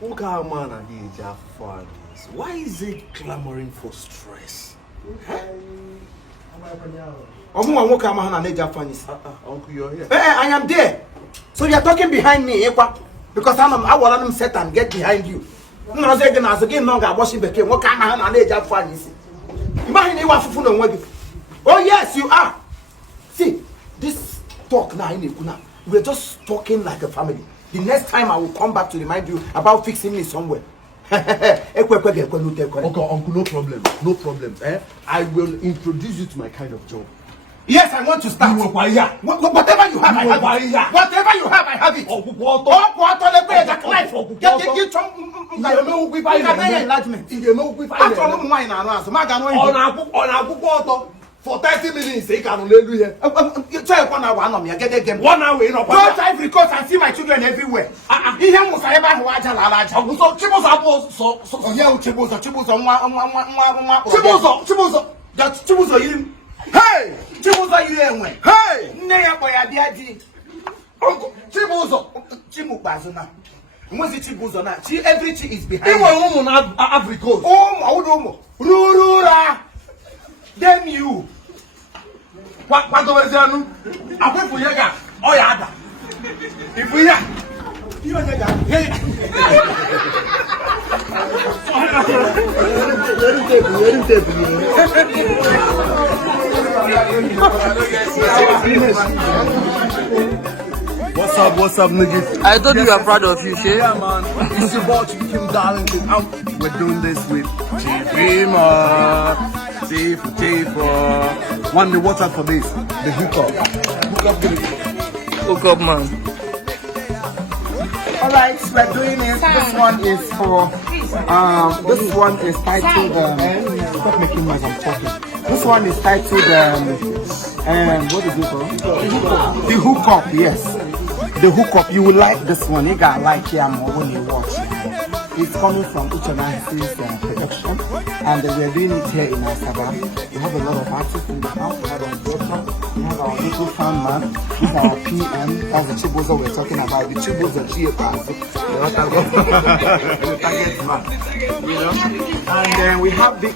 Why is it clamoring for stress? Uncle, you're here. I am there. So you're talking behind me, because I want them set and get behind you. No, again, as again, no, I washing the king. What kind of age of funny? Imagine you want to know. Oh, yes, you are. See, this talk now, we're just talking like a family. The next time I will come back to remind you about fixing me somewhere. Okay, uncle, no problem. No problem. I will introduce you to my kind of job. Yes, I want to start. Whatever you have, I have it. Whatever you have, I have it. For 30 minutes, they can only here. Try 1 hour, I get again. 1 hour, you know. Go to Ivory Coast and see my children everywhere. Hey! Chibuzo you enwe. Hey! Nne ya boy adiadi. Uncle Chibuzo Chimubazo na. Mwazi Chibuzo na. Everything is behind. Iwo umu na Africa. Umu. Rurura. Then you. What do we say? Akwai fuyaga. Oya ada. Ifuya. What's up, niggas? I told you are proud of you, Shay. Yeah, man. It's your boy, Kim Darlington. We're doing this with Therefor. One, the what's up for this? The hookup. Hook up, man. Alright, we're doing it. This one is for this one is titled stop making noise, I'm talking. This one is titled what is it called? The hookup, yes. The hookup. You will like this one. You gotta like it more when you watch. It's coming from each and every production, and we're doing it here in Asaba. We have a lot of artists in the house. We have our daughter, we have our little fan man, we have our PM, that's the Chibuzo we're talking about. The Chibuzo Chiefas, you know. And then we have the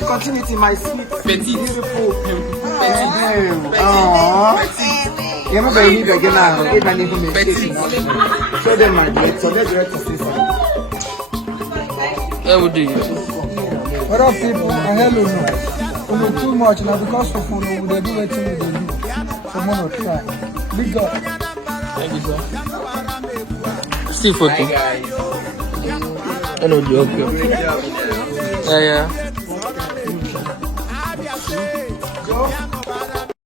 continuity, my sweet, beautiful, you know, baby, again now. Show them my plate, so let's get to see something. What would do you? What up, people? Hello, no. Too much now because of we they do it they do. Come on, try. Big up. Thank you, sir. Still photo. Hi guys. Hello, joke. Yeah.